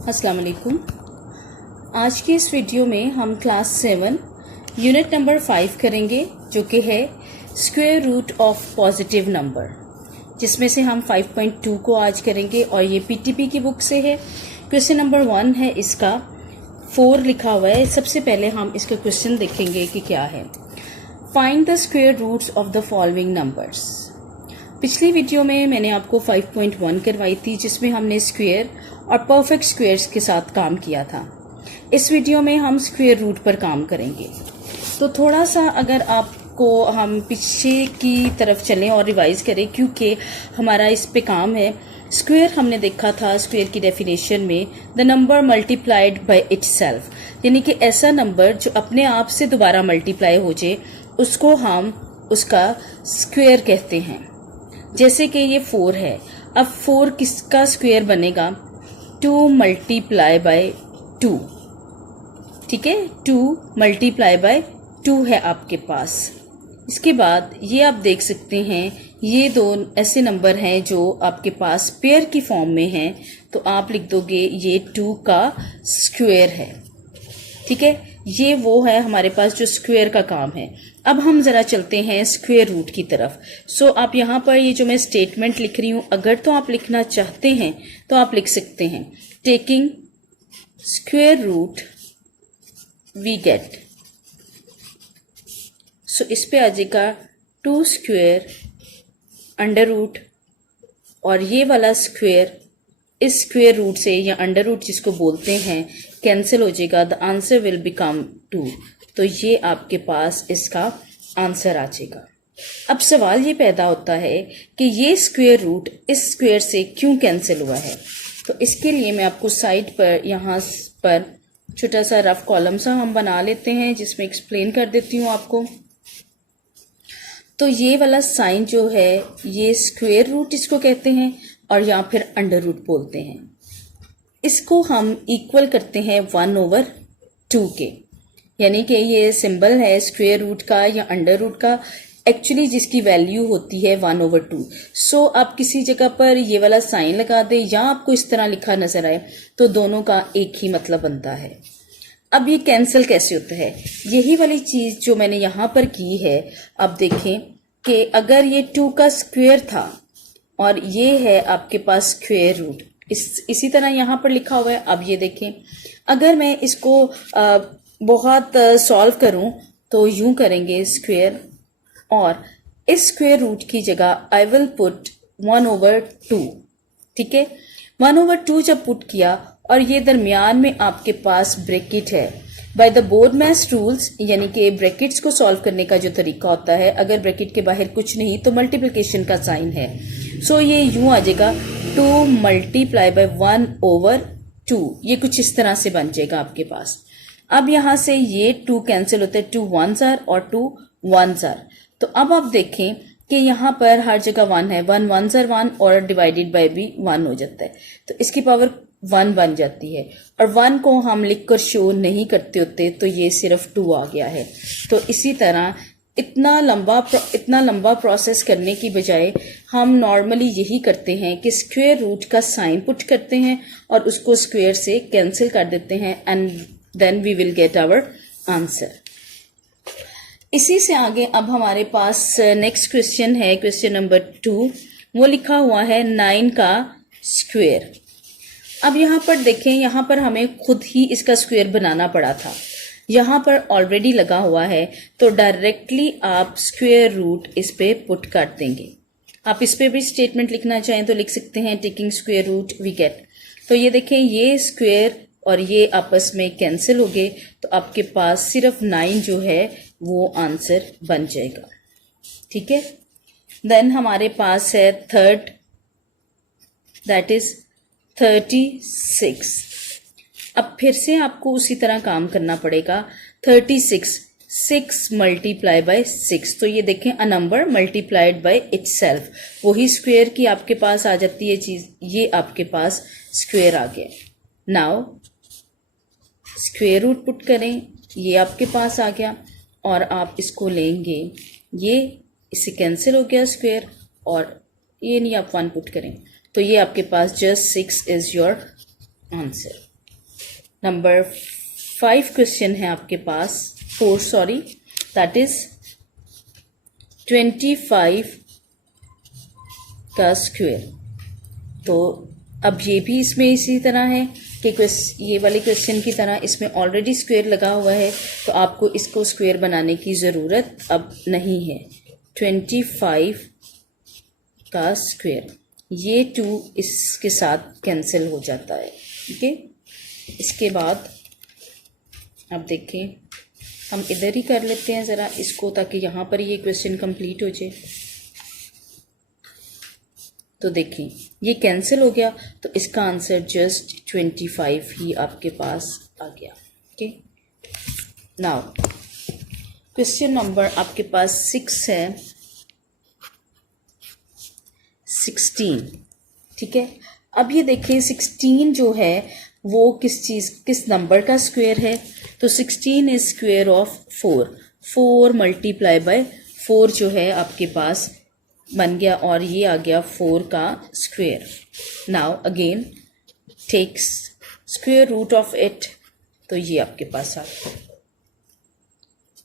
अस्सलाम वालेकुम। आज के इस वीडियो में हम क्लास 7 यूनिट नंबर 5 करेंगे, जो कि है square root of positive number, जिसमें से हम 5.2 को आज करेंगे और ये पीटीपी की बुक से है। क्वेश्चन नंबर 1 है, इसका 4 लिखा हुआ है। सबसे पहले हम इसका क्वेश्चन देखेंगे कि क्या है। Find the square roots of the following numbers. पिछली वीडियो में मैंने आपको 5.1 करवाई थी, जिसमें हमने स्क्वायर और परफेक्ट स्क्वायर्स के साथ काम किया था। इस वीडियो में हम स्क्वायर रूट पर काम करेंगे। तो थोड़ा सा अगर आपको हम पीछे की तरफ चलें और रिवाइज करें, क्योंकि हमारा इस पे काम है। स्क्वायर हमने देखा था स्क्वायर की डेफिनेशन में, the number multiplied by itself, यानी कि ऐसा नंबर जो अपने आप से दोबारा मल्टीप्लाई हो जाए, उसको हम उसका स्क्वायर कहते हैं। जैसे कि ये 4 है, अब 4 किसका स्क्वायर बनेगा? 2 मल्टीप्लाई बाय 2, ठीक है। 2 मल्टीप्लाई बाय 2 है आपके पास। इसके बाद ये आप देख सकते हैं, ये दो ऐसे नंबर हैं जो आपके पास पेयर की फॉर्म में हैं, तो आप लिख दोगे ये 2 का स्क्वायर है, ठीक है। ये वो है हमारे पास जो स्क्वायर का काम है। अब हम जरा चलते हैं स्क्वायर रूट की तरफ। सो आप यहाँ पर ये जो मैं स्टेटमेंट लिख रही हूँ, अगर तो आप लिखना चाहते हैं तो आप लिख सकते हैं, taking square root we get. So इस पे आ जाएगा 2 स्क्वायर अंडर रूट, और ये वाला स्क्वायर इस स्क्वायर रूट से या अंडर रूट जिसको बोलते हैं कैंसिल हो जाएगा। The answer will become 2। तो ये आपके पास इसका आंसर आ जाएगा। अब सवाल ये पैदा होता है कि ये स्क्वायर रूट इस स्क्वायर से क्यों कैंसिल हुआ है। तो इसके लिए मैं आपको साइड पर यहाँ पर छोटा सा रफ कॉलम सा हम बना लेते हैं, जिसमें एक्सप्लेन कर देती हूँ आपको। तो ये वाला साइन जो है, ये स्क्वायर रूट इसको कहते हैं, और या फिर अंडर रूट बोलते हैं। इसको हम इक्वल करते हैं 1/2 के, यानी कि ये सिंबल है स्क्वायर रूट का या अंडर रूट का, एक्चुअली जिसकी वैल्यू होती है 1/2। सो आप किसी जगह पर ये वाला साइन लगा दें या आपको इस तरह लिखा नजर आए, तो दोनों का एक ही मतलब बनता है। अब ये कैंसिल कैसे होता है, यही वाली चीज जो मैंने यहां पर की है। अब देखें कि अगर ये 2 का स्क्वायर था और ये है आपके पास स्क्वायर रूट, इसी तरह यहाँ पर लिखा हुआ है। अब ये देखें, अगर मैं इसको बहुत सॉल्व करूं तो यूं करेंगे स्क्वायर, और इस स्क्वायर रूट की जगह आई विल पुट 1/2, ठीक है। 1/2 जब पुट किया और ये दरमियान में आपके पास ब्रैकेट है, बाय द बोर्डमैस रूल्स, यानी कि ब्रैकेट्स को सॉल्व करने का जो तरीका होता है, अगर ब्रैकेट के बाहर कुछ नहीं तो मल्टीप्लिकेशन का साइन है। सो ये यूं आ जाएगा 2 मल्टीप्लाई बाय 1/2, ये कुछ इस तरह से बन जाएगा आपके पास। अब यहां से ये 2 कैंसिल होते हैं, 2 1s are और 2 1s are। तो अब आप देखें कि यहाँ पर हर जगह 1 है, 1 1s are 1 और डिवाइडेड बाय भी 1 हो जाता है, तो इसकी पावर 1 बन जाती है। और 1 को हम लिखकर शो नहीं करते होते, तो ये सिर्फ 2 आ गया है। तो इसी तरह इतना लंबा प्रोसेस करने की बजाय हम नॉर्मली यही करते हैं कि स्क्वायर रूट का साइन पुट करते हैं और उसको स्क्वायर से कैंसिल कर देते हैं, and then we will get our answer. इसी से आगे अब हमारे पास नेक्स्ट क्वेश्चन है, क्वेश्चन नंबर 2। वो लिखा हुआ है 9 का स्क्वायर। अब यहाँ पर देखें, यहाँ पर हमें खुद ही इसका स्क्वायर बनाना पड़ा था, यहाँ पर ऑलरेडी लगा हुआ है, तो डायरेक्टली आप स्क्वायर रूट इस पे पुट कर देंगे। आप इस पे भी स्टेटमेंट लिखना चाहें तो लिख सकते हैं, taking square root we get. तो ये देखें, ये स्क्वायर और ये आपस में कैंसिल हो गए, तो आपके पास सिर्फ 9 जो है वो आंसर बन जाएगा, ठीक है। देन हमारे पास है थर्ड, दैट इज 36। अब फिर से आपको उसी तरह काम करना पड़ेगा। 36 6 मल्टीप्लाई बाय 6, तो ये देखें a number multiplied by itself, वही स्क्वायर की आपके पास आ जाती है चीज। ये आपके पास स्क्वायर आ गया। नाउ स्क्वायर रूट पुट करें, ये आपके पास आ गया, और आप इसको लेंगे, ये इससे कैंसिल हो गया स्क्वायर, और ये नहीं आप 1 पुट करें, तो ये आपके पास just 6 is your answer. Number 5 question है आपके पास, 4 सॉरी, दैट इज 25 का स्क्वायर। तो अब ये भी इसमें इसी तरह है कि ये वाले क्वेश्चन की तरह इसमें ऑलरेडी स्क्वायर लगा हुआ है, तो आपको इसको स्क्वायर बनाने की ज़रूरत अब नहीं है। 25 का स्क्वायर, ये 2 इसके साथ कैंसिल हो जाता है। ठीक है, इसके बाद अब देखें, हम इधर ही कर लेते हैं ज़रा इसको, ताकि यहाँ पर ये क्वेश्चन कंप्लीट हो जाए। तो देखें ये कैंसिल हो गया, तो इसका आंसर जस्ट 25 ही आपके पास आ गया। ओके, नाउ क्वेश्चन नंबर आपके पास 6 है, 16। ठीक है, अब ये देखें 16 जो है वो किस नंबर का स्क्वायर है। तो 16 is square of 4। 4 multiply by 4 जो है आपके पास बन गया, और ये आ गया 4 का square. Now again takes square root of it, तो ये आपके पास आ गया।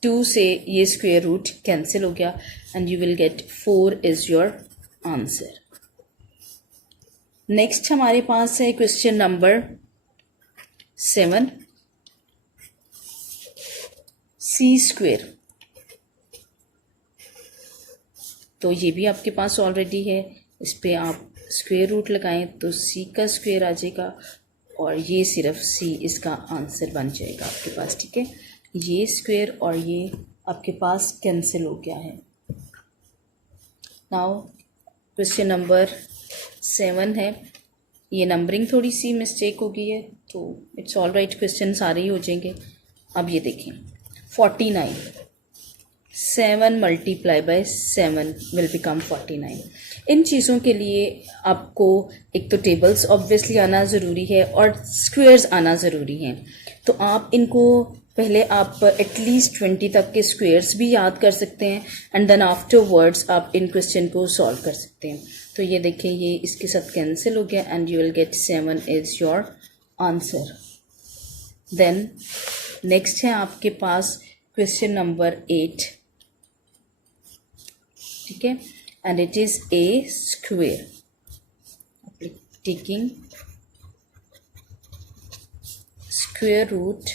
2 से ये स्क्वायर रूट कैंसिल हो गया and you will gate 4 is your answer. Next हमारे पास है क्वेश्चन नंबर 7, सी स्क्वायर। तो ये भी आपके पास ऑलरेडी है, इस पे आप स्क्वायर रूट लगाएं तो सी का स्क्वायर आ जाएगा, और ये सिर्फ सी इसका आंसर बन जाएगा आपके पास। ठीक है, ये स्क्वायर और ये आपके पास कैंसिल हो गया है। नाउ क्वेश्चन नंबर 7 है, ये नंबरिंग थोड़ी सी मिस्टेक हो गई है, तो इट्स ऑल राइट, क्वेश्चन सारे ही हो जाएंगे। अब ये देखें 49, 7 मल्टीप्लाई बाय 7 विल बिकम 49। इन चीज़ों के लिए आपको एक तो टेबल्स ऑब्वियसली आना ज़रूरी है और स्क्वेयर्स आना ज़रूरी हैं। तो आप इनको पहले आप एटलीस्ट 20 तक के स्क्वेयर्स भी याद कर सकते हैं, एंड देन आफ्टरवर्ड्स आप इन क्वेश्चन को सॉल्व कर सकते हैं। तो ये देखें, ये इसके साथ कैंसिल हो गया and you will get 7 is your answer. Then next है आपके पास क्वेश्चन नंबर 8। ठीक है, and it is a square. Taking square root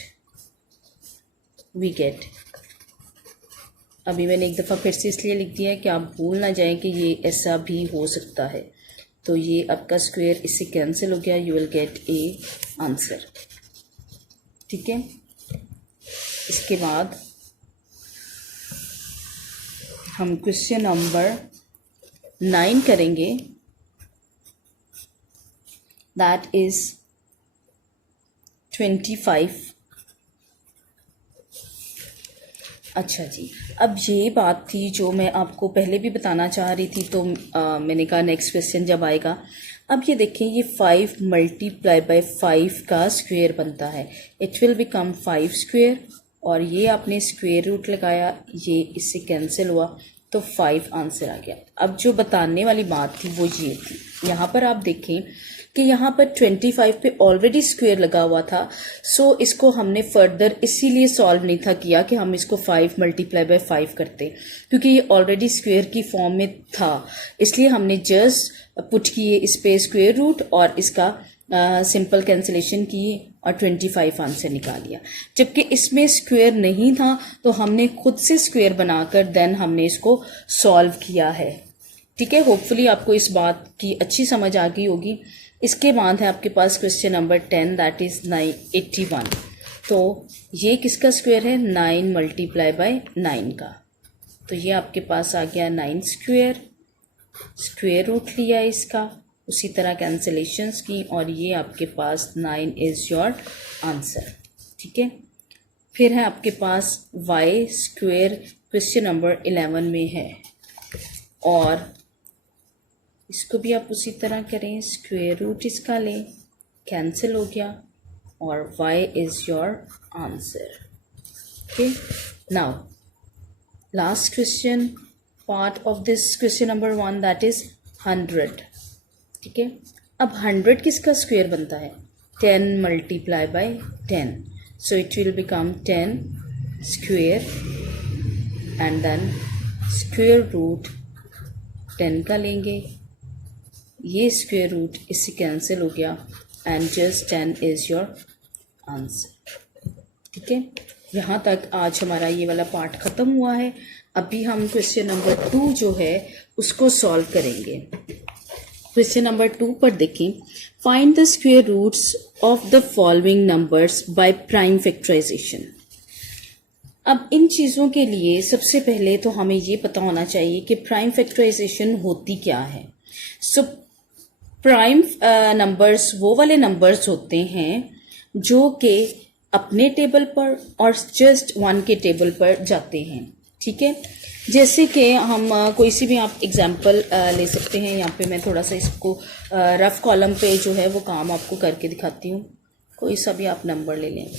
we get, अभी मैंने एक दफ़ा फिर से इसलिए लिख दिया है कि आप भूल ना जाएं कि ये ऐसा भी हो सकता है। तो ये आपका स्क्वेयर इससे कैंसिल हो गया, you will gate A answer. ठीक है, इसके बाद हम क्वेश्चन नंबर 9 करेंगे, दैट इज 25। अच्छा जी, अब ये बात थी जो मैं आपको पहले भी बताना चाह रही थी, तो मैंने कहा नेक्स्ट क्वेश्चन जब आएगा। अब ये देखें, ये 5 मल्टीप्लाई बाय 5 का स्क्वायर बनता है, इट विल बिकम 5 स्क्वायर, और ये आपने स्क्वायर रूट लगाया, ये इससे कैंसिल हुआ, तो 5 आंसर आ गया। अब जो बताने वाली बात थी वो ये थी, यहाँ पर आप देखें कि यहाँ पर 25 पे ऑलरेडी स्क्वायर लगा हुआ था, सो इसको हमने फर्दर इसीलिए सॉल्व नहीं था किया कि हम इसको 5 मल्टीप्लाई बाय 5 करते, क्योंकि ये ऑलरेडी स्क्वायर की फॉर्म में था, इसलिए हमने जस्ट पुट किए इस पे स्क्वायर रूट और इसका सिंपल कैंसिलेशन की और 25 आंसर निकाल लिया। जबकि इसमें स्क्वायर नहीं था, तो हमने खुद से स्क्वायर बनाकर देन हमने इसको सॉल्व किया है। ठीक है, होपफुली आपको इस बात की अच्छी समझ आ गई होगी। इसके बाद है आपके पास क्वेश्चन नंबर 10, दैट इज 81। तो ये किसका स्क्वायर है, 9 मल्टीप्लाई बाय 9 का। तो ये आपके पास आ गया 9 स्क्वायर, स्क्वायर रूट लिया इसका, उसी तरह कैंसिलेशंस की, और ये आपके पास 9 इज़ योर आंसर। ठीक है, फिर है आपके पास y स्क्वायर, क्वेश्चन नंबर 11 में है, और इसको भी आप उसी तरह करें, स्क्वायर रूट इसका लें, कैंसिल हो गया, और y is your answer. Okay, now last question part of this question number 1, that is 100। ठीक है, अब 100 किसका स्क्वायर बनता है, 10 multiply by 10. So it will become 10 square and then square root 10 का लेंगे, ये स्क्वायर रूट इससे कैंसिल हो गया and just 10 is your answer. ठीक है, यहाँ तक आज हमारा ये वाला पार्ट ख़त्म हुआ है। अभी हम क्वेश्चन नंबर 2 जो है उसको सॉल्व करेंगे। क्वेश्चन नंबर 2 पर देखें, find the square roots of the following numbers by prime factorization. अब इन चीज़ों के लिए सबसे पहले तो हमें ये पता होना चाहिए कि प्राइम फैक्टराइजेशन होती क्या है। सो प्राइम नंबर्स वो वाले नंबर्स होते हैं जो कि अपने टेबल पर और जस्ट 1 के टेबल पर जाते हैं। ठीक है, जैसे कि हम कोई सी भी आप एग्जांपल ले सकते हैं। यहाँ पे मैं थोड़ा सा इसको रफ कॉलम पे जो है वो काम आपको करके दिखाती हूँ। कोई सा भी आप नंबर ले लें।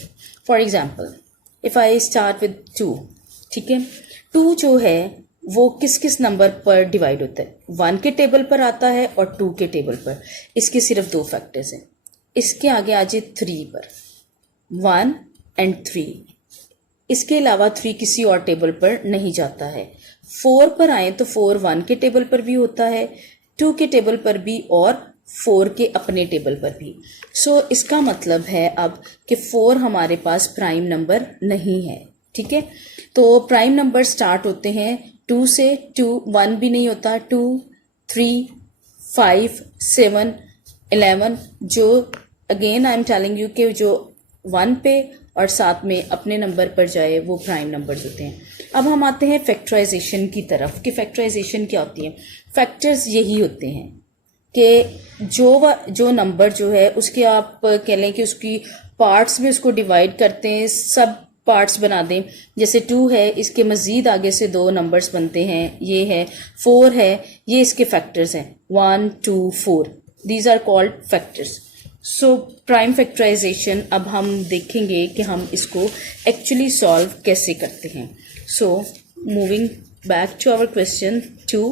For example if I start with 2, ठीक है, 2 जो है वो किस किस नंबर पर डिवाइड होता है? 1 के टेबल पर आता है और 2 के टेबल पर। इसके सिर्फ 2 फैक्टर्स हैं। इसके आगे आ जाए 3 पर, 1 एंड 3। इसके अलावा 3 किसी और टेबल पर नहीं जाता है। 4 पर आए तो 4 1 के टेबल पर भी होता है, 2 के टेबल पर भी और 4 के अपने टेबल पर भी। सो इसका मतलब है अब कि 4 हमारे पास प्राइम नंबर नहीं है। ठीक है, तो प्राइम नंबर स्टार्ट होते हैं 2 से। 2 1 भी नहीं होता, 2 3 5 7 11, जो again I am telling you कि जो 1 पे और साथ में अपने नंबर पर जाए वो प्राइम नंबर्स होते हैं। अब हम आते हैं फैक्टराइजेशन की तरफ कि फैक्टराइजेशन क्या होती है। फैक्टर्स यही होते हैं कि जो नंबर जो है उसके आप कह लें कि उसकी पार्ट्स में उसको डिवाइड करते हैं, सब पार्ट्स बना दें। जैसे 2 है, इसके मज़ीद आगे से 2 नंबर्स बनते हैं, ये है 4 है, ये इसके फैक्टर्स हैं 1 2 4। These are called factors. So prime factorization अब हम देखेंगे कि हम इसको एक्चुअली सॉल्व कैसे करते हैं। So moving back to our question 2,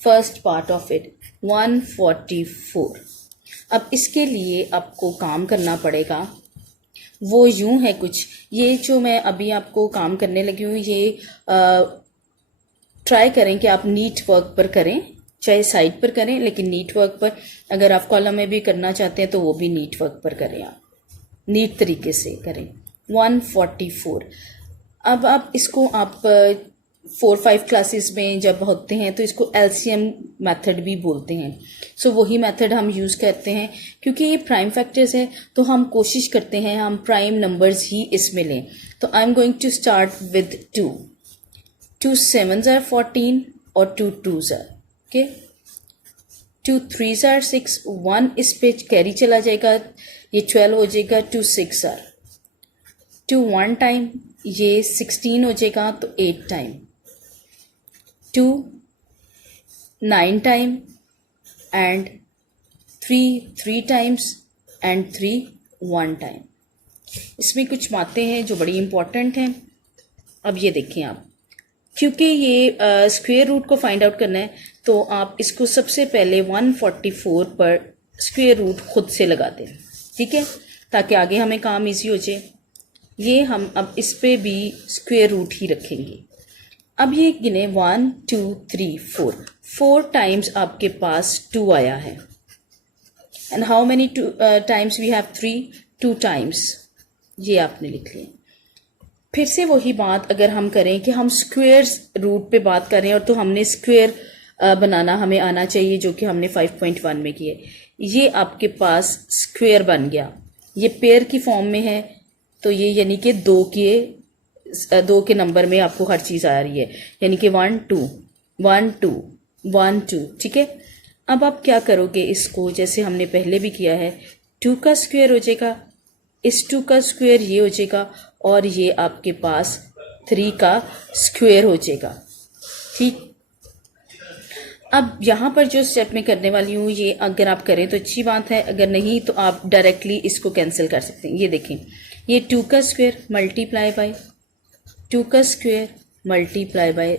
first part of it 144। अब इसके लिए आपको काम करना पड़ेगा, वो यूं है कुछ। ये जो मैं अभी आपको काम करने लगी हूँ ये ट्राई करें कि आप नीट वर्क पर करें, चाहे साइड पर करें लेकिन नीट वर्क पर। अगर आप कॉलम में भी करना चाहते हैं तो वो भी नीट वर्क पर करें, आप नीट तरीके से करें। 144। अब आप इसको आप 4-5 क्लासेस में जब होते हैं तो इसको एलसीएम मेथड भी बोलते हैं। सो वही मेथड हम यूज़ करते हैं क्योंकि ये प्राइम फैक्टर्स है तो हम कोशिश करते हैं हम प्राइम नंबर्स ही इसमें लें। तो I am going to start with 2। 2 7s are 14 और 2 2s are okay, 2 3s are 6, 1 इस पे कैरी चला जाएगा, ये 12 हो जाएगा। 2 6 are 2 1 टाइम, ये 16 हो जाएगा तो 8 time. 2 9 time and 3 3 times and 3 1 time. इसमें कुछ बातें हैं जो बड़ी इंपॉर्टेंट हैं। अब ये देखें आप, क्योंकि ये स्क्वायर रूट को फाइंड आउट करना है तो आप इसको सबसे पहले 144 पर स्क्वायर रूट खुद से लगा दें। ठीक है, ताकि आगे हमें काम इजी हो जाए। ये हम अब इस पे भी स्क्वायर रूट ही रखेंगे। अब ये गिने 1 2 3 4, 4 टाइम्स आपके पास 2 आया है। And how many times we have 3? 2 times, ये आपने लिख लिया। फिर से वही बात अगर हम करें कि हम स्क्वायर रूट पे बात करें और तो हमने स्क्वायर बनाना हमें आना चाहिए जो कि हमने 5.1 में किए। ये आपके पास स्क्वायर बन गया, ये पेयर की फॉर्म में है तो ये यानी कि 2 के नंबर में आपको हर चीज़ आ रही है, यानी कि 1 2 1 2 1 2। ठीक है, अब आप क्या करोगे, इसको जैसे हमने पहले भी किया है 2 का स्क्वायर हो जाएगा, इस 2 का स्क्वायर ये हो जाएगा और ये आपके पास 3 का स्क्वायर हो जाएगा। ठीक, अब यहाँ पर जो स्टेप मैं करने वाली हूँ ये अगर आप करें तो अच्छी बात है, अगर नहीं तो आप डायरेक्टली इसको कैंसिल कर सकते हैं। ये देखें, ये 2 का स्क्वायर मल्टीप्लाई बाय 2 का स्क्वायर मल्टीप्लाई बाय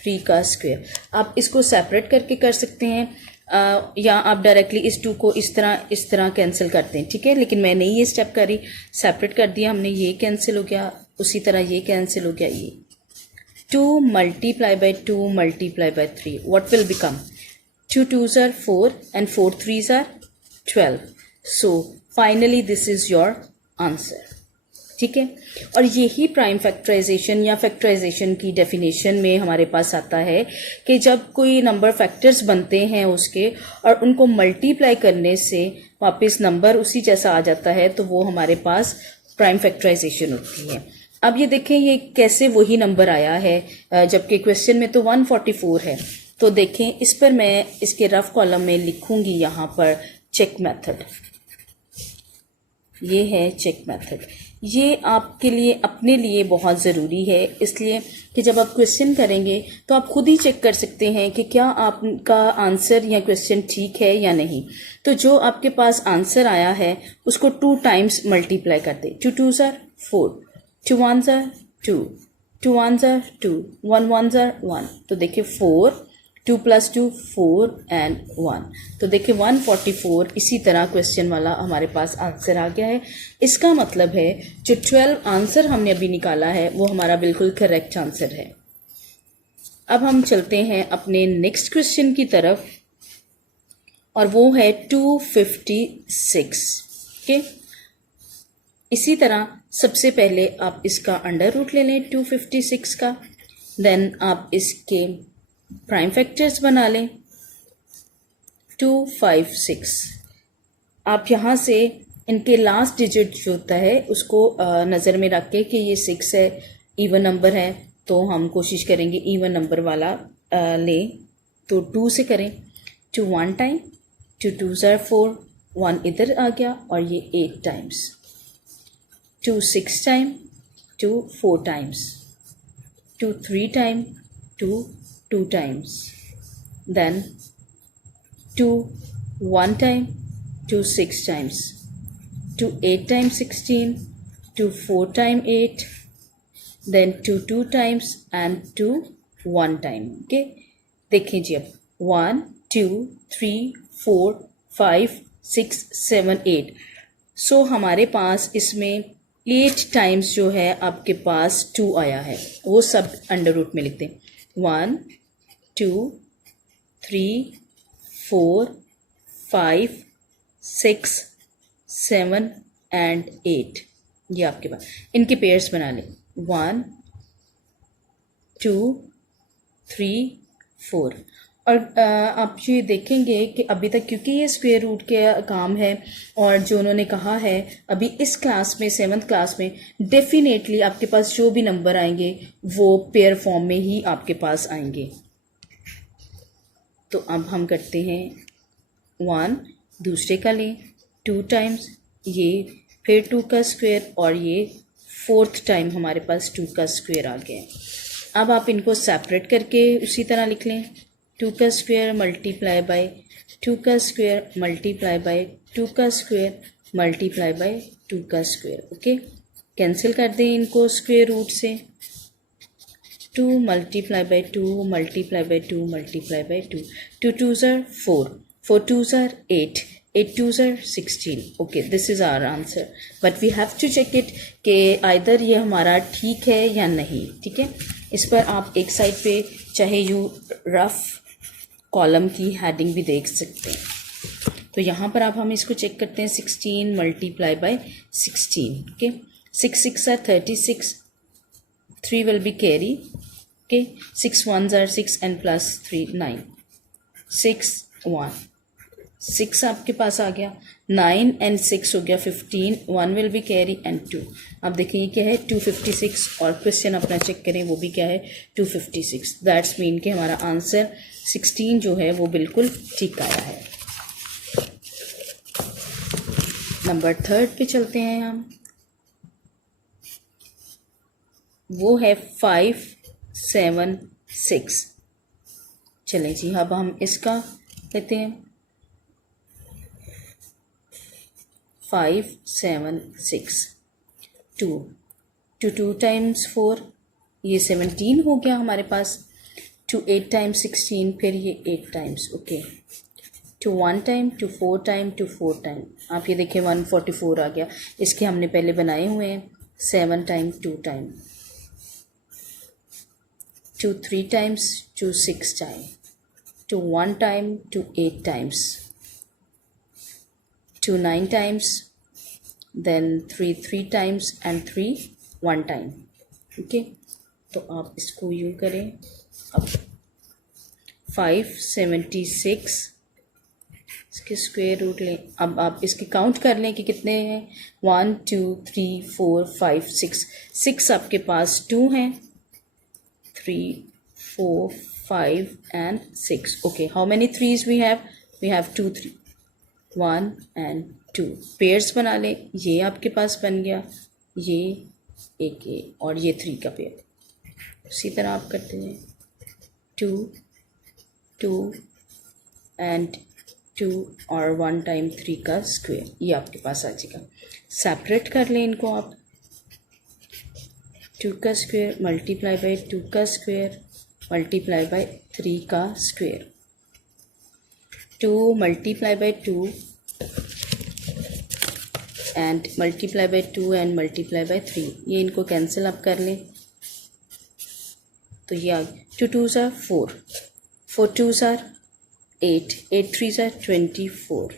3 का स्क्वायर। आप इसको सेपरेट करके कर सकते हैं या आप डायरेक्टली इस 2 को इस तरह कैंसिल करते हैं, ठीक है। लेकिन मैं नहीं ये स्टेप करी, सेपरेट कर दिया हमने, ये कैंसिल हो गया, उसी तरह ये कैंसिल हो गया। ये 2 multiply by 2 multiply by 3, what will become? 2 2s are 4 and 4 3s are 12. So finally this is your answer, ठीक है। और यही प्राइम फैक्टराइजेशन या फैक्टराइजेशन की डेफिनेशन में हमारे पास आता है कि जब कोई नंबर फैक्टर्स बनते हैं उसके और उनको मल्टीप्लाई करने से वापस नंबर उसी जैसा आ जाता है, तो वो हमारे पास प्राइम फैक्टराइजेशन होती है। अब ये देखें ये कैसे वही नंबर आया है, जबकि क्वेश्चन में तो 144 है। तो देखें इस पर मैं इसके रफ कॉलम में लिखूंगी यहाँ पर चेक मेथड। ये है चेक मेथड। ये आपके लिए अपने लिए बहुत ज़रूरी है, इसलिए कि जब आप क्वेश्चन करेंगे तो आप खुद ही चेक कर सकते हैं कि क्या आपका आंसर या क्वेश्चन ठीक है या नहीं। तो जो आपके पास आंसर आया है उसको 2 टाइम्स मल्टीप्लाई कर दें। 2 2s are 4, 2 1s are 2, 2 1s are 2, 1 1s are 1। तो देखिए 4, 2 + 2 4 and 1। तो देखिए 144 इसी तरह क्वेश्चन वाला हमारे पास आंसर आ गया है। इसका मतलब है जो 12 आंसर हमने अभी निकाला है वो हमारा बिल्कुल करेक्ट आंसर है। अब हम चलते हैं अपने नेक्स्ट क्वेश्चन की तरफ और वो है 256। ओके, इसी तरह सबसे पहले आप इसका अंडर रूट ले लें 256 का, देन आप इसके प्राइम फैक्टर्स बना लें 256। आप यहाँ से इनके लास्ट डिजिट जो होता है उसको नज़र में रख के कि ये 6 है, इवन नंबर है, तो हम कोशिश करेंगे इवन नंबर वाला लें। तो 2 से करें, 2 1 टाइम, 2 2s are 4, 1 इधर आ गया और ये 8 times, 2 6 time, 2 4 times, 2 3 time, 2 2 times, then 2 1 time, 2 6 times, 2 8 times 16, 2 4 time 8, then 2 2 times and 2 1 time। Okay, देखें जी अब 1 2 3 4 5 6 7 8। सो हमारे पास इसमें 8 टाइम्स जो है आपके पास 2 आया है, वो सब अंडर रूट में लिखते हैं। 1 2 3 4 5 6 7 एंड 8। ये आपके पास इनके पेयर्स बना लें 1 2 3 4। और आप ये देखेंगे कि अभी तक क्योंकि ये स्क्वायर रूट के काम है और जो उन्होंने कहा है अभी इस क्लास में 7th क्लास में डेफिनेटली आपके पास जो भी नंबर आएंगे वो पेयर फॉर्म में ही आपके पास आएंगे। तो अब हम करते हैं 1 दूसरे का लें 2 टाइम्स, ये फिर 2 का स्क्वायर और ये 4th टाइम हमारे पास 2 का स्क्वायर आ गया। अब आप इनको सेपरेट करके उसी तरह लिख लें 2 का स्क्वायर मल्टीप्लाई बाय 2 का स्क्वायर मल्टीप्लाई बाय 2 का स्क्वायर मल्टीप्लाई बाय 2 का स्क्वायर। ओके, कैंसिल कर दें इनको स्क्वायर रूट से। 2 multiply by 2 multiply by 2 multiply by 2, 2 2s are 4, 4 2s are 8, 8 2s are 16। okay, this is our answer, but we have to check it कि either ये हमारा ठीक है या नहीं। ठीक है, इस पर आप एक साइड पे चाहे यू रफ कॉलम की हेडिंग भी देख सकते हैं। तो यहाँ पर आप हम इसको चेक करते हैं 16 multiply by 16। okay, 6 6 are 36, 3 will be carry। okay, 6 1s are 6 and plus 3 9, 6 1 6 आपके पास आ गया, 9 and 6 हो गया 15, 1 will be carry and 2। अब देखिए ये क्या है 256 और क्वेश्चन अपना चेक करें वो भी क्या है 256। दैट्स मीन कि हमारा आंसर 16 जो है वो बिल्कुल ठीक आया है। नंबर 3 पे चलते हैं हम, वो है 5 7 6। चलें जी, अब हम इसका लेते हैं 5 7 6, 2 2 टाइम्स 4, ये 17 हो गया हमारे पास। टू 8 टाइम्स 16, फिर ये 8 times, okay, two 1 time, two 4 time, two 4 time. आप ये देखिए 144 आ गया। इसके हमने पहले बनाए हुए हैं 7 time, 2 time, two 3 times, two 6 time, two 1 time, two 8 times, two 9 times, then 3 times and 3 1 time, okay. तो आप इसको यूँ करें। अब 576 इसके स्क्वायर रूट लें। अब आप इसकी काउंट कर लें कि कितने हैं। 1 2 3 4 5 6, 6 आपके पास 2 हैं, 3 4 5 and 6, okay. How many threes we have 2 3, 1 and 2 pairs बना लें। ये आपके पास बन गया, ये एक ये और ये 3 का पेयर। उसी तरह आप करते हैं 2 2 and 2 और 1 टाइम 3 का स्क्वायर, ये आपके पास आ जाएगा। सेपरेट कर लें इनको आप। 2 का स्क्वायर मल्टीप्लाई बाय 2 का स्क्वायर मल्टीप्लाई बाय 3 का square. 2 multiply by 2 and multiply by 2 and multiply by 3, ये इनको कैंसिल आप कर लें तो ये आ गया। 2 2s are 4, 4 2s are 8, 8 3s are 24।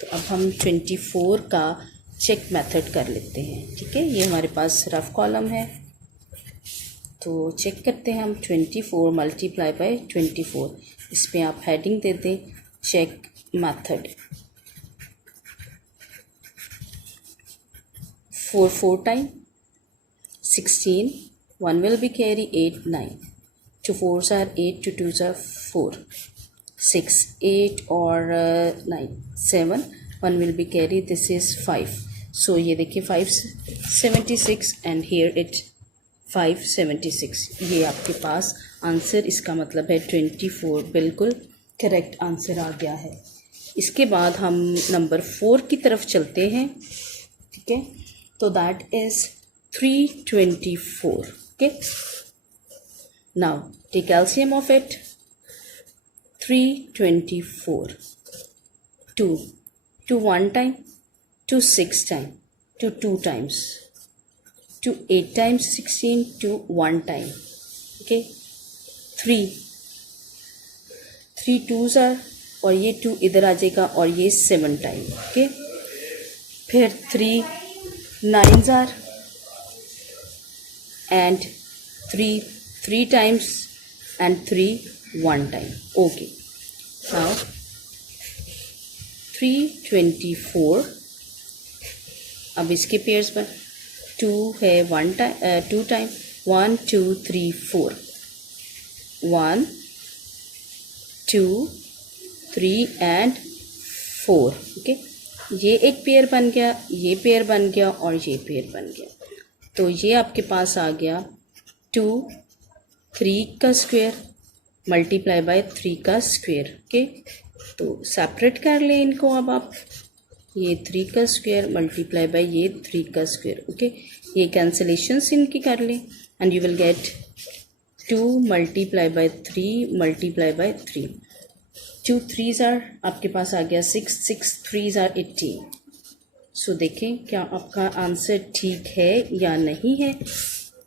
तो अब हम 24 का चेक मेथड कर लेते हैं, ठीक है। ये हमारे पास रफ कॉलम है, तो चेक करते हैं हम। 24 मल्टीप्लाई बाय 24, इस पर आप हेडिंग दे दें check method. 4 4 time 16, 1 will be carry 8 9, 2 4s are 8, 2 2s are 4, 6 8 और 9 7, 1 will be carry, this is 5। so ये देखिए 576 एंड हेयर इट 576, ये आपके पास आंसर, इसका मतलब है 24 बिल्कुल करेक्ट आंसर आ गया है। इसके बाद हम नंबर 4 की तरफ चलते हैं, ठीक है। तो that is 324, okay. Now take LCM of it. 324, 2 2 1 time, 2 6 time, 2 2 times, 2 8 times 16, 2 1 time, okay. 3 2s are और ये 2 इधर आ जाएगा और ये 7 टाइम, ओके। फिर 3 9s are and 3 times and 3 1 time, okay। now 324, अब इसके पेयर्स पर 2 है 1 टाइम 2 टाइम 1 2 3 4, 1 2 3 and 4, ओके। ये एक पेयर बन गया, ये पेयर बन गया और ये पेयर बन गया। तो ये आपके पास आ गया 2 3 का स्क्वायर मल्टीप्लाई बाय 3 का स्क्वायर, ओके। तो सेपरेट कर लें इनको अब आप। ये 3 का स्क्वायर मल्टीप्लाई बाय ये 3 का स्क्वायर, ओके। ये कैंसिलेशंस इनकी कर लें and you will gate 2 multiply by 3 multiply bye 3। 2 3s are आपके पास आ गया 6, 6 3s are 18। सो देखें क्या आपका आंसर ठीक है या नहीं है।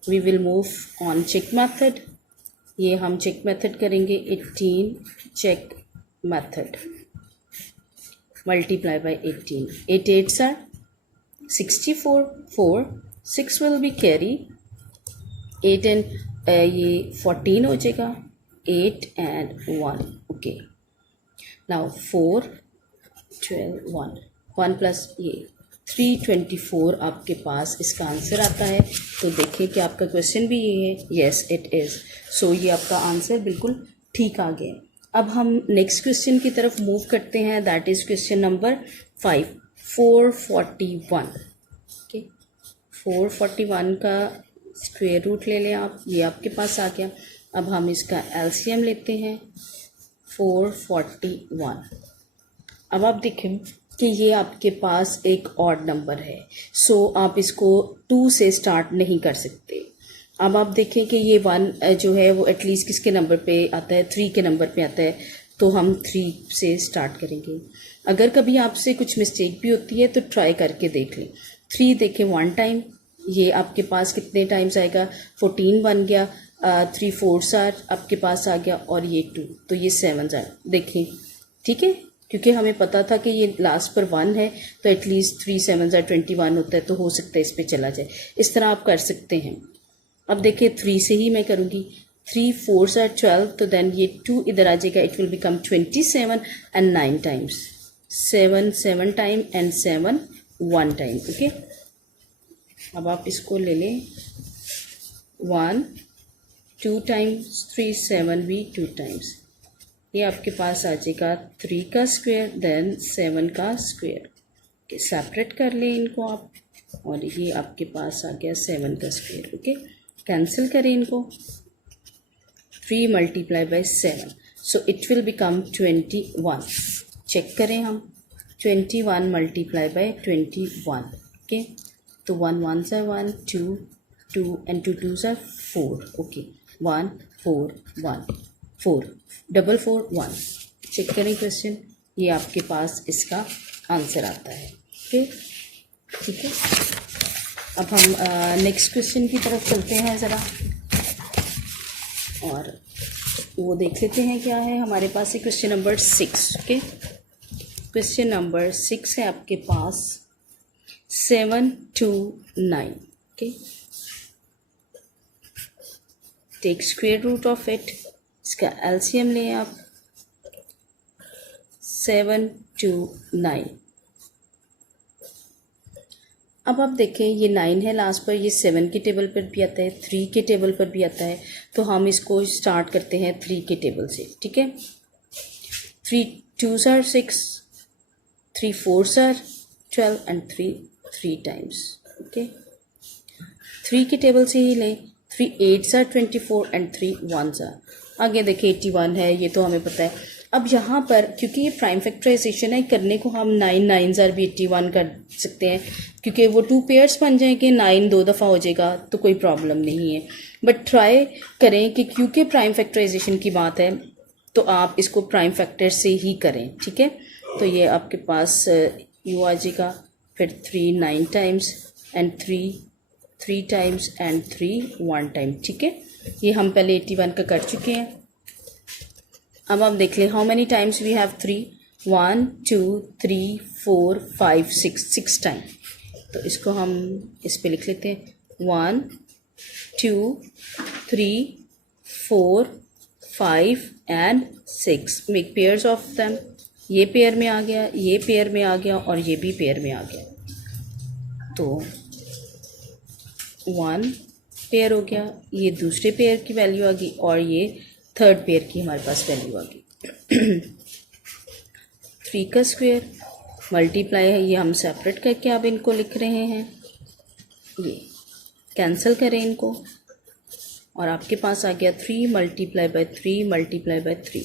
We will move on check method. ये हम चेक मेथड करेंगे 18 check method multiply by 18। 8 8s are 64, 4 6 will be carry 8 and ये 14 हो जाएगा 8 and 1, ओके। नाउ 4 12 1 प्लस ये 324 आपके पास इसका आंसर आता है। तो देखिए कि आपका क्वेश्चन भी ये है, येस इट इज़। सो ये आपका आंसर बिल्कुल ठीक आ गया। अब हम नेक्स्ट क्वेश्चन की तरफ मूव करते हैं, that is question number 5 441, okay. 441 का स्क्वायर रूट ले लें आप, ये आपके पास आ गया। अब हम इसका एलसीएम लेते हैं 441। अब आप देखें कि ये आपके पास एक ऑड नंबर है, सो आप इसको 2 से स्टार्ट नहीं कर सकते। अब आप देखें कि ये 1 जो है वो एटलीस्ट किसके नंबर पे आता है, 3 के नंबर पे आता है, तो हम 3 से स्टार्ट करेंगे। अगर कभी आपसे कुछ मिस्टेक भी होती है तो ट्राई करके देख लें। 3 देखें 1 टाइम, ये आपके पास कितने टाइम्स आएगा, 14 बन गया, 3 4s आपके पास आ गया, और ये 2, तो ये 7 देखें, ठीक है। क्योंकि हमें पता था कि ये लास्ट पर 1 है, तो एटलीस्ट 3 7 21 होता है, तो हो सकता है इस पर चला जाए। इस तरह आप कर सकते हैं। अब देखिए 3 से ही मैं करूँगी, 3 4s 12, तो देन ये 2 इधर आ जाएगा, it will become 27 and 9 times, 7 7 time and 7 1 time, okay. अब आप इसको ले लें, 1 2 टाइम्स 3 7 भी 2 टाइम्स, ये आपके पास आ जाएगा 3 का स्क्वायर देन 7 का स्क्वायर, सेपरेट कर लें इनको आप, और ये आपके पास आ गया 7 का स्क्वायर, ओके। कैंसिल करें इनको, 3 multiply by 7, so it will become 21। Check करें हम, 21 मल्टीप्लाई बाय 21, ओके। तो 1 1s are 1, 2 2 and 2 2s are 4, okay. 1 4 1 4 4 4 1, check करें क्वेश्चन, ये आपके पास इसका आंसर आता है, ओके, ठीक है। अब हम नेक्स्ट क्वेश्चन की तरफ चलते हैं ज़रा, और वो देख लेते हैं क्या है हमारे पास है। Question number 6, okay. Question number 6 है आपके पास 7 2 9, okay. Take square root of it, इसका एलसीएम लें आप, 7 2 9। अब आप देखें ये 9 है लास्ट पर, ये 7 के टेबल पर भी आता है, 3 के टेबल पर भी आता है, तो हम इसको स्टार्ट करते हैं 3 के टेबल से, ठीक है। 3 2s are 6, 3 4s are 12 and 3 times, okay. 3 के टेबल से ही लें, 3 8s are 24 and 3 1s are, आगे देखिए 81 है, ये तो हमें पता है। अब यहाँ पर क्योंकि ये प्राइम फैक्टराइजेशन है, करने को हम 9 9s are भी 81 कर सकते हैं, क्योंकि वो 2 पेयर्स बन जाएंगे, 9 2 दफ़ा हो जाएगा, तो कोई प्रॉब्लम नहीं है। बट ट्राई करें कि क्योंकि प्राइम फैक्टराइजेशन की बात है, तो आप इसको प्राइम फैक्टर से ही करें, ठीक है। तो ये आपके पास यू आ जाएगा, फिर 3 9 times and 3 times and 3 1 time, ठीक है। ये हम पहले 81 का कर चुके हैं। अब आप देख लें, how many times we have 3, 1 2 3 4 5 6 time, तो इसको हम इस पे लिख लेते हैं, 1 2 3 4 5 and 6, make pairs of them, ये पेयर में आ गया, ये पेयर में आ गया, और ये भी पेयर में आ गया, तो 1 पेयर हो गया, ये दूसरे पेयर की वैल्यू आ गई, और ये थर्ड पेयर की हमारे पास वैल्यू आ गई। 3 का स्क्वायर मल्टीप्लाई है, ये हम सेपरेट करके अब इनको लिख रहे हैं, ये कैंसिल करें इनको, और आपके पास आ गया 3 मल्टीप्लाई बाय 3 मल्टीप्लाई बाय 3,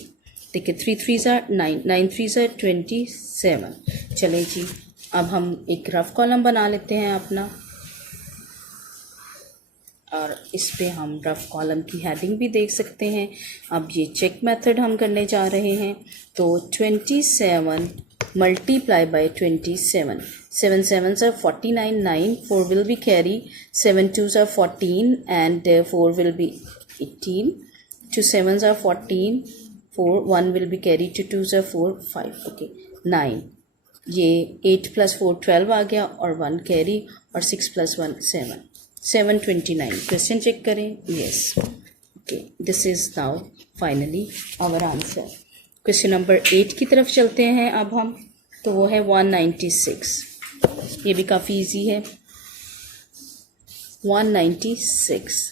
देखिए 3 3s are 9, 9 3s are 27। चलें जी, अब हम एक रफ कॉलम बना लेते हैं अपना, और इस पे हम रफ कॉलम की हेडिंग भी देख सकते हैं। अब ये चेक मेथड हम करने जा रहे हैं, तो 27 multiply by 27, 7 7s are 49, 9 4 will be carry, 7 2s are 14 and 4 will be 18, 2 7s are 14, 4 1 will be carry, 2 2s are 4 5, okay 9, ये 8 + 4 12 आ गया, और 1 कैरी, और 6 + 1 7, 729। क्वेश्चन चेक करें, yes, okay, this is now finally our answer. Question number 8 की तरफ चलते हैं अब हम, तो वो है 196, ये भी काफ़ी इजी है। 196,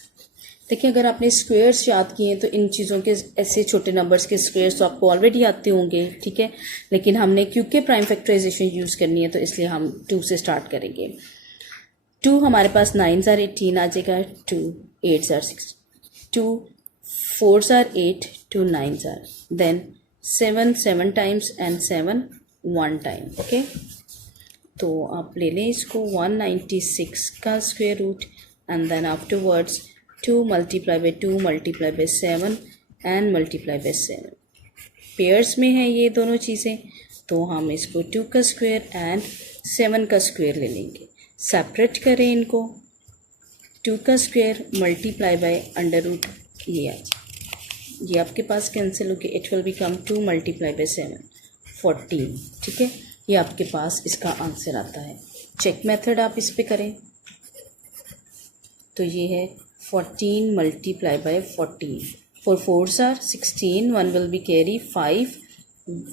देखिए अगर आपने स्क्वेयर्स याद किए हैं तो इन चीज़ों के ऐसे छोटे नंबर्स के स्क्वेयर्स तो आपको ऑलरेडी आते होंगे, ठीक है, लेकिन हमने क्योंकि प्राइम फैक्टराइजेशन यूज़ करनी है तो इसलिए हम 2 से स्टार्ट करेंगे। 2 हमारे पास 9s are 18 आ जाएगा, 2 8s are 6, 2 4s are 8, 2 9s are, then 7 7 times and 7 1 time, okay. तो आप ले लें इसको 196 का square root, and then afterwards 2 multiply by 2 multiply by 7 and multiply by 7। Pairs में है ये दोनों चीज़ें, तो हम इसको 2 का स्क्वायर एंड 7 का स्क्वायर ले लेंगे। सेपरेट करें इनको, 2 का square multiply by under root ये आ जाए, ये आपके पास कैंसिल हो गया। It will become 2 multiply by 7 14। ठीक है, ये आपके पास इसका आंसर आता है। चेक मेथड आप इस पे करें तो ये है 14 multiply by 14। 4 4s are 16, 1 will be carry 5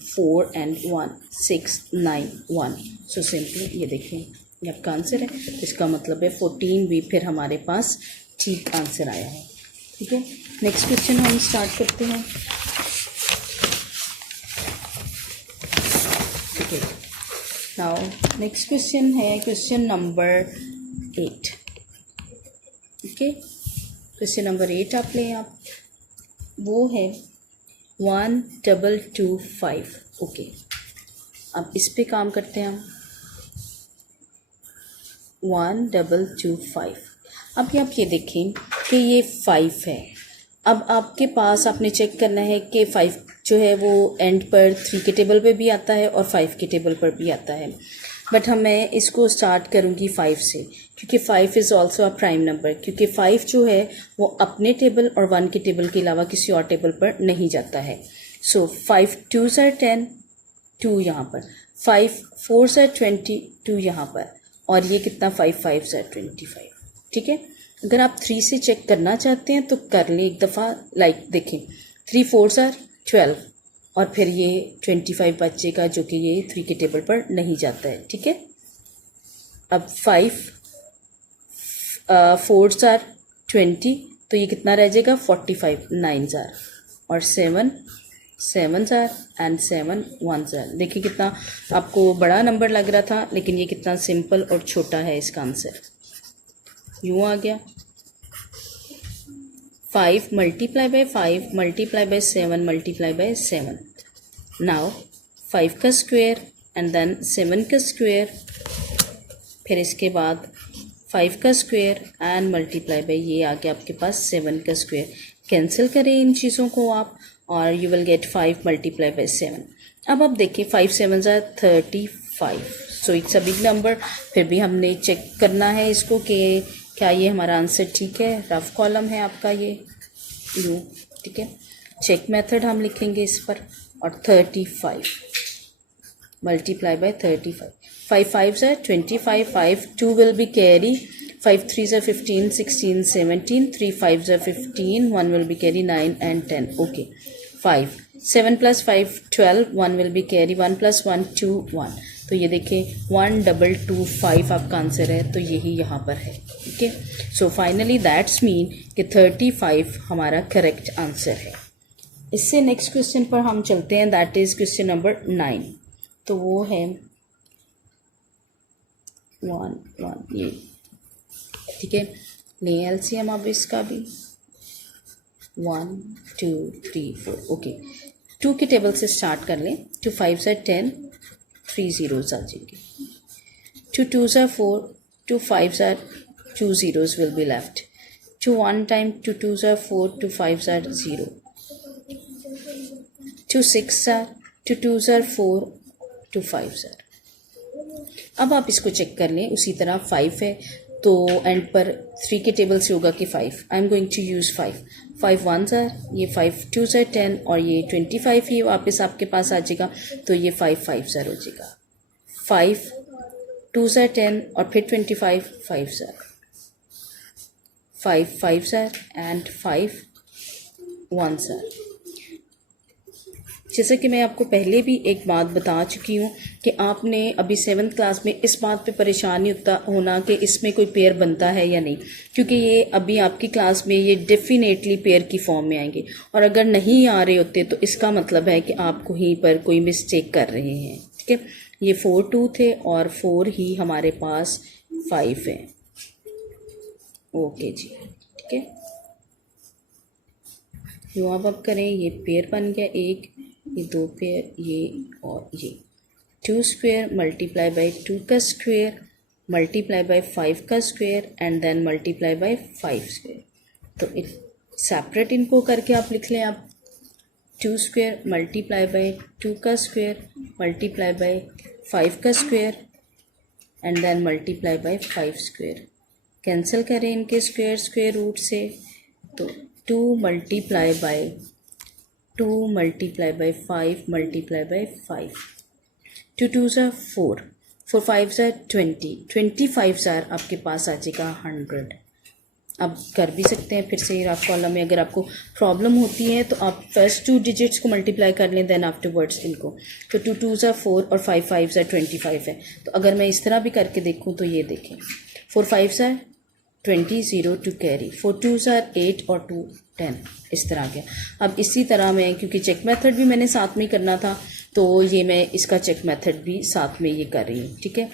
4 and 1 6 9 1। So simply ये देखें ये आपका आंसर है, तो इसका मतलब है 14 भी फिर हमारे पास ठीक आंसर आया है। ठीक है, नेक्स्ट क्वेश्चन हम स्टार्ट करते हैं। ठीक है, नाउ नेक्स्ट क्वेश्चन है question number 8। Okay, question number 8 आप लें, आप वो है 1225। ओके, अब इस पे काम करते हैं हम। 1225। अब आप ये देखें कि ये 5 है। अब आपके पास आपने चेक करना है कि 5 जो है वो एंड पर 3 के टेबल पे भी आता है और 5 के टेबल पर भी आता है, बट मैं इसको स्टार्ट करूँगी 5 से, क्योंकि 5 is also a prime number, क्योंकि 5 जो है वो अपने टेबल और 1 के टेबल के अलावा किसी और टेबल पर नहीं जाता है। सो 5 2s are 10, 2 यहाँ पर, 5 4s are 20, 2 यहाँ पर, और ये कितना 5 5s are 25। ठीक है, अगर आप 3 से चेक करना चाहते हैं तो कर लें एक दफ़ा, लाइक देखें 3 4s are 12 और फिर ये 25 बचेगा जो कि ये 3 के टेबल पर नहीं जाता है। ठीक है, अब 5 4s are 20, तो ये कितना रह जाएगा 45 9s are, और 7 7s are and 7 1s are। देखिए कितना आपको बड़ा नंबर लग रहा था, लेकिन ये कितना सिंपल और छोटा है। इसका आंसर यूँ आ गया 5 multiply by 5 multiply by 7 multiply by 7। Now 5 का स्क्वायर एंड देन 7 का स्क्वायर, फिर इसके बाद 5 का स्क्वायर एंड मल्टीप्लाई बाई ये आ गया आपके पास 7 का स्क्वायर। कैंसिल करें इन चीज़ों को आप और you will gate 5 multiply by 7। अब आप देखिए 5 7s are 35, so it's a big number. फिर भी हमने चेक करना है इसको कि क्या ये हमारा आंसर ठीक है। रफ कॉलम है आपका ये यू। ठीक है, चेक मेथड हम लिखेंगे इस पर, और 35 multiply by 35। 5 5s are 25, 5 2 will be carry, 5 3s are 15 16 17, 3 5s are 15, 1 will be carry 9 and 10। Okay, 5 7 plus 5 12, 1 will be carry, 1 plus 1 2 1। तो ये देखें 1225 आपका आंसर है, तो यही यहाँ पर है। ठीक है, सो फाइनली दैट्स मीन कि 35 हमारा करेक्ट आंसर है। इससे नेक्स्ट क्वेश्चन पर हम चलते हैं, दैट इज़ क्वेश्चन नंबर 9। तो वो है 1 1 ये। ठीक है, लें एलसीएम अब इसका भी 1 2 3 4। ओके, 2 के टेबल से स्टार्ट कर लें। 2 5s are 10, 3 zeros आ जाएंगे। 2 2s are 4, 2 5s are 2 zeros will be left। 2 1 time 2 2s are 4, 2 5s are 0। 2 6 are 2 2s are 4, 2 5s are। अब आप इसको चेक कर लें उसी तरह 5 है तो एंड पर 3 के टेबल से होगा कि 5। I am going to use 5। 5 1s are, ये 5 2s are 10 और ये 25 ही वापस आपके पास आ जाएगा, तो ये 5 5s are हो जाएगा। 5 2s are 10 और फिर 25 5s are, 5 5s are and 5 1s are। जैसे कि मैं आपको पहले भी एक बात बता चुकी हूँ कि आपने अभी 7th क्लास में इस बात पे परेशान नहीं होना कि इसमें कोई पेयर बनता है या नहीं, क्योंकि ये अभी आपकी क्लास में ये डेफिनेटली पेयर की फॉर्म में आएंगे, और अगर नहीं आ रहे होते तो इसका मतलब है कि आप कहीं पर कोई मिस्टेक कर रहे हैं। ठीक है, ये 4 2 थे और 4 ही हमारे पास 5 है। ओके जी, ठीक है, यूँ अब करें, ये पेयर बन गया एक, ये 2 पेयर, ये और ये 2 स्क्वायर मल्टीप्लाई बाई 2 का स्क्वायर मल्टीप्लाई बाई 5 का square and then multiply by 5 square. तो सेपरेट इनको करके आप लिख लें आप 2 स्क्वायर मल्टीप्लाई बाय 2 का स्क्वायर मल्टीप्लाई बाय 5 का square and then multiply by 5 square. Cancel करें इनके स्क्वायर स्क्वायर रूट से, तो 2 मल्टीप्लाई बाय 5 मल्टीप्लाई बाय 5, 2 2 ज़ा 4, 4 5 ज़ा 20, 25 ज़ार आपके पास आ जाएगा 100। आप कर भी सकते हैं फिर से आप कॉलम में, अगर आपको प्रॉब्लम होती है तो आप फर्स्ट 2 डिजिट्स को मल्टीप्लाई कर लें, देन आफ्टरवर्ड्स इनको। तो 2 2 ज़ा 4 और 5 5 ज़ा 25 है। तो अगर मैं इस तरह भी करके देखूं तो ये देखें 4 5 ज़ा 20, 0 टू कैरी, 4 2 ज़ा 8 और 2 10, इस तरह के। अब इसी तरह मैं, क्योंकि चेक मेथड भी मैंने साथ में करना था, तो ये मैं इसका चेक मेथड भी साथ में ये कर रही हूँ। ठीक है,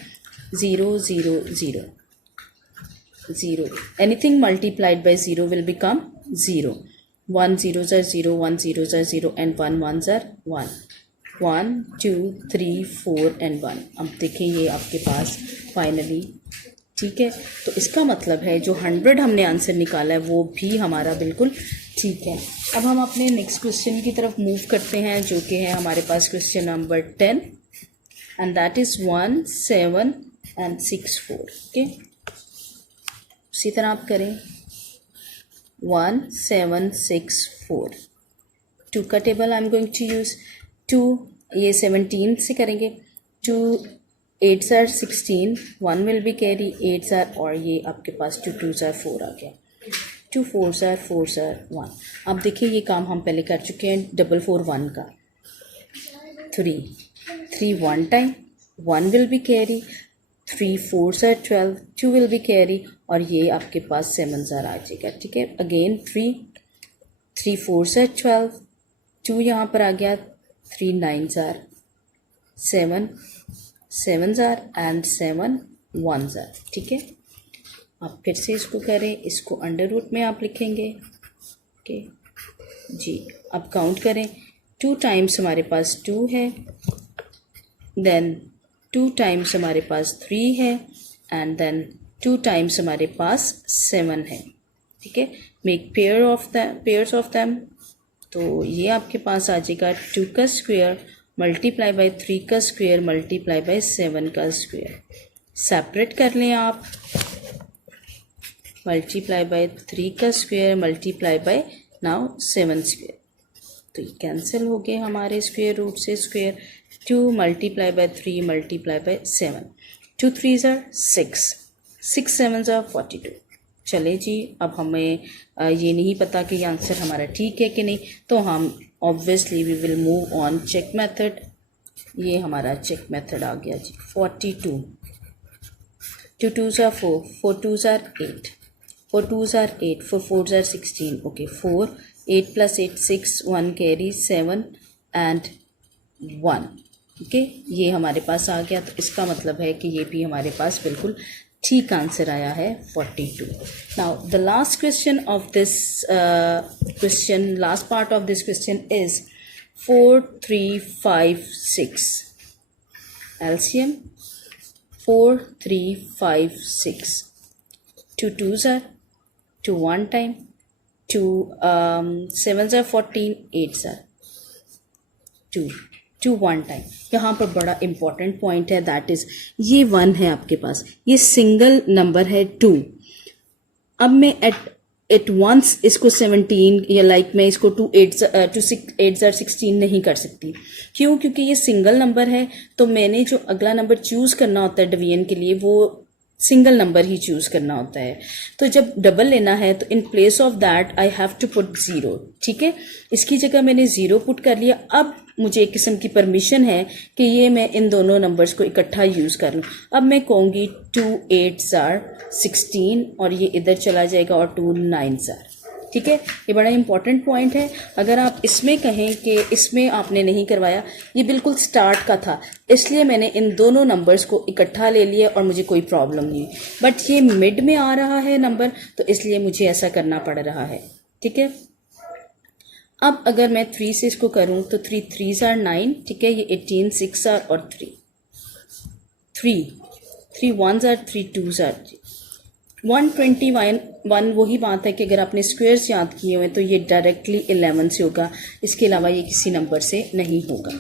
0 0 0 0, anything multiplied by 0 will become 0, 1 0 ज़ा 0, 1 0 ज़ा 0 and 1 1 ज़ा 1, 1 2 3 4 and 1। अब देखें ये आपके पास फाइनली ठीक है। तो इसका मतलब है जो 100 हमने आंसर निकाला है वो भी हमारा बिल्कुल ठीक है। अब हम अपने नेक्स्ट क्वेश्चन की तरफ मूव करते हैं, जो कि है हमारे पास question number 10 and that is 1 7 and 6 4। Okay, उसी तरह आप करें 1 7 6 4, 2 का table I am going to use 2, ये 17 से करेंगे, 2 8 ज़ार 16, 1 विल बी कैरी 8 ज़ार, और ये आपके पास 2 2 ज़ार 4 आ गया, 2 4 ज़ार 4 ज़ार 1। अब देखिए ये काम हम पहले कर चुके हैं, 4 4 1 का, 3 3 1 टाइम, 1 विल बी कैरी, 3 4 ज़ार 12, 2 विल बी कैरी, और ये आपके पास 7 ज़ार आ जाएगा। ठीक है, अगेन 3 4 ज़ार 12, 2 यहाँ पर आ गया, 3 9 ज़ार 7 ज़ार एंड 7 1 ज़ार। ठीक है, आप फिर से इसको करें, इसको अंडर रूट में आप लिखेंगे। ओके जी, अब काउंट करें, 2 टाइम्स हमारे पास 2 है, देन 2 टाइम्स हमारे पास 3 है, एंड देन 2 टाइम्स हमारे पास 7 है। ठीक है, मेक पेयर्स ऑफ दैम, तो ये आपके पास आ जाएगा 2 का स्क्वायर मल्टीप्लाई बाय 3 का स्क्वायर मल्टीप्लाई बाय 7 का स्क्वायर। सेपरेट कर लें आप, मल्टीप्लाई बाय 3 का square multiply by now 7 square, तो ये कैंसिल हो गए हमारे स्क्वायर रूट से square. 2 multiply by 3 multiply by 7, 2 3 ज़ार 6, 6 7 ज़ार 42। चले जी, अब हमें ये नहीं पता कि ये आंसर हमारा ठीक है कि नहीं, तो हम obviously we will move on check method. ये हमारा चेक मेथड आ गया जी, 42, 2 2 ज़ार 4, 4 2 ज़ार 8, 4 2 ज़ार 8, 4 4 ज़ार 16। Okay, 4 8 + 8 6, 1 carry 7 and 1। ओके, ये हमारे पास आ गया, तो इसका मतलब है कि ये भी हमारे पास बिल्कुल ठीक आंसर आया है 42। Now the last question of this last part of this question is 4 3 5 6 LCM 4 3 5 6, 2 2 ज़ार 2 1 टाइम, 2 7 ज़ार 14, 8 ज़ार 2 2 1 टाइम। यहाँ पर बड़ा इंपॉर्टेंट पॉइंट है, दैट इज ये 1 है आपके पास, ये सिंगल नंबर है 2। अब मैं एट वंस इसको 17 या मैं इसको 8 ज़ार 16 नहीं कर सकती। क्यों? क्योंकि ये सिंगल नंबर है, तो मैंने जो अगला नंबर चूज करना होता है डिवीजन के लिए वो सिंगल नंबर ही चूज करना होता है। तो जब डबल लेना है तो in place of that I have to put 0। ठीक है, इसकी जगह मैंने 0 पुट कर लिया। अब मुझे एक किस्म की परमिशन है कि ये मैं इन दोनों नंबर्स को इकट्ठा यूज कर लूँ। अब मैं कहूँगी 2 8 ज़ार 16 और ये इधर चला जाएगा और 2 9 ज़ार। ठीक है, ये बड़ा इंपॉर्टेंट पॉइंट है। अगर आप इसमें कहें कि इसमें आपने नहीं करवाया, ये बिल्कुल स्टार्ट का था, इसलिए मैंने इन दोनों नंबर्स को इकट्ठा ले लिया और मुझे कोई प्रॉब्लम नहीं। बट ये मिड में आ रहा है नंबर, तो इसलिए मुझे ऐसा करना पड़ रहा है। ठीक है, अब अगर मैं 3 से इसको करूं तो 3 3 ज़ार 9। ठीक है, ये 18 6 ज़ार और 3 3 1 ज़ार 3 2 ज़ार 121 वही बात है कि अगर आपने स्क्वेयर्स याद किए हुए तो ये डायरेक्टली 11 से होगा, इसके अलावा ये किसी नंबर से नहीं होगा।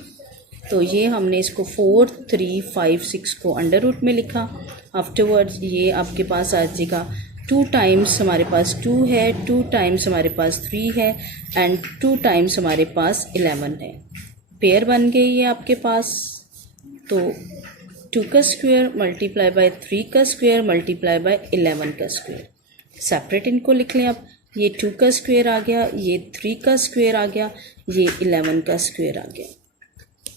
तो ये हमने इसको 4 3 5 6 को अंडर रूट में लिखा। आफ्टरवर्ड्स ये आपके पास आ जाएगा 2 टाइम्स हमारे पास 2 है, 2 टाइम्स हमारे पास 3 है एंड 2 टाइम्स हमारे पास 11 है। पेयर बन गई ये आपके पास। तो 2 का स्क्वायर मल्टीप्लाई बाय 3 का स्क्वायर मल्टीप्लाई बाय 11 का स्क्वायर। सेपरेट इनको लिख लें अब। ये 2 का स्क्वायर आ गया, ये 3 का स्क्वायर आ गया, ये 11 का स्क्वायर आ गया।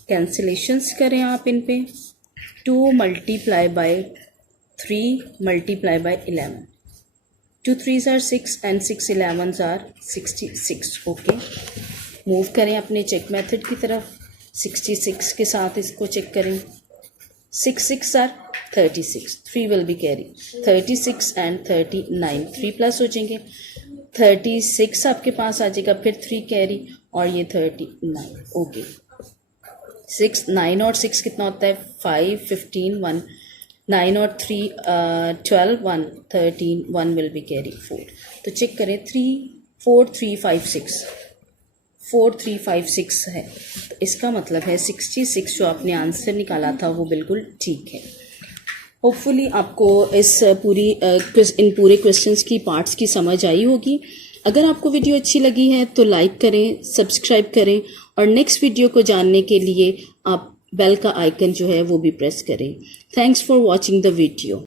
कैंसिलेशंस करें आप इन पे। 2 multiply by 3 multiply bye 11। 2 3s are 6 and 6 11s are 66। Okay, move करें अपने चेक मेथड की तरफ। 66 के साथ इसको चेक करें। 6 6 are 36, 3 will be carry। 36 and 39 3 plus हो जाएंगे। 36 आपके पास आ जाएगा, फिर 3 कैरी और ये 39। ओके, 6 9 और 6 कितना होता है? 5 15 1। 9 और 3 12 1 13 1 will be carry 4। तो चेक करें 3 4 3 5 6 4 3 5 6 है, तो इसका मतलब है 66 जो आपने आंसर निकाला था वो बिल्कुल ठीक है। होपफुली आपको इन पूरे क्वेश्चंस की पार्ट्स की समझ आई होगी। अगर आपको वीडियो अच्छी लगी है तो लाइक करें, सब्सक्राइब करें और नेक्स्ट वीडियो को जानने के लिए आप बेल का आइकन जो है वो भी प्रेस करें। Thanks for watching the video.